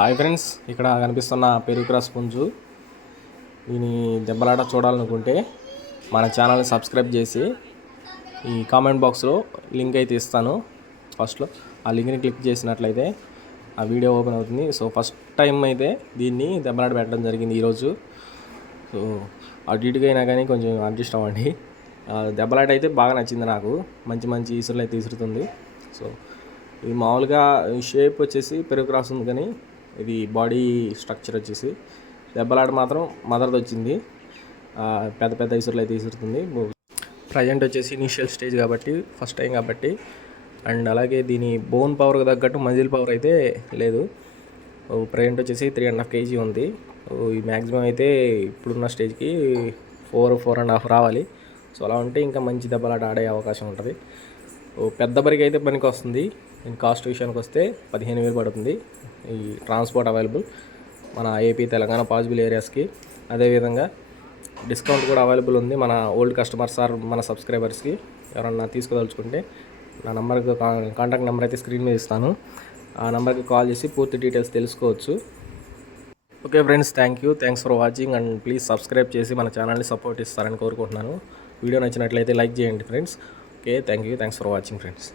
Hi friends, ఇక్కడ కనిపిస్తున్న పెరుగు క్రాస్ పుంజు దీని దెబ్బలాట చూడాలనుకుంటే మన ఛానల్ని సబ్స్క్రైబ్ చేసి ఈ కామెంట్ బాక్స్లో లింక్ అయితే ఇస్తాను. ఫస్ట్లో ఆ లింక్ని క్లిక్ చేసినట్లయితే ఆ వీడియో ఓపెన్ అవుతుంది. సో ఫస్ట్ టైం అయితే దీన్ని దెబ్బలాట పెట్టడం జరిగింది ఈరోజు. సో అటు ఇటుగా అయినా కానీ కొంచెం అడ్జస్ట్ అవ్వండి. దెబ్బలాట అయితే బాగా నచ్చింది నాకు. మంచి మంచి ఈసులు అయితే ఇసురుతుంది. సో ఇది మామూలుగా షేప్ వచ్చేసి పెరుగు క్రాస్ ఉంది, కానీ ఇది బాడీ స్ట్రక్చర్ వచ్చేసి దెబ్బలాట మాత్రం మదర్ది వచ్చింది. పెద్ద పెద్ద ఇసురులు అయితే ఇసురుతుంది. ప్రజెంట్ వచ్చేసి ఇనిషియల్ స్టేజ్ కాబట్టి, ఫస్ట్ టైం కాబట్టి, అండ్ అలాగే దీని బోన్ పవర్కి తగ్గట్టు మజిల్ పవర్ అయితే లేదు. ప్రజెంట్ వచ్చేసి 3.5 kg ఉంది. ఈ మ్యాక్సిమం అయితే ఇప్పుడున్న స్టేజ్కి 4.5 రావాలి. సో అలా ఉంటే ఇంకా మంచి దెబ్బలాట ఆడే అవకాశం ఉంటుంది. పెద్ద బరికి అయితే పనికి వస్తుంది. దీని కాస్ట్ విషయానికి వస్తే 15,000 పడుతుంది. ఈ ట్రాన్స్పోర్ట్ అవైలబుల్ మన ఏపీ, తెలంగాణ పాసిబుల్ ఏరియాస్కి. అదేవిధంగా డిస్కౌంట్ కూడా అవైలబుల్ ఉంది మన ఓల్డ్ కస్టమర్స్ ఆర్ మన సబ్స్క్రైబర్స్కి. ఎవరన్నా తీసుకోదలుచుకుంటే నా నెంబర్కి కాంటాక్ట్ నెంబర్ అయితే స్క్రీన్ మీద ఇస్తాను. ఆ నెంబర్కి కాల్ చేసి పూర్తి డీటెయిల్స్ తెలుసుకోవచ్చు. Okay friends, thanks for watching, and please subscribe చేసి మన ఛానల్ని సపోర్ట్ ఇస్తారని కోరుకుంటున్నాను. వీడియో నచ్చినట్లయితే లైక్ చేయండి friends. Okay, thanks for watching friends.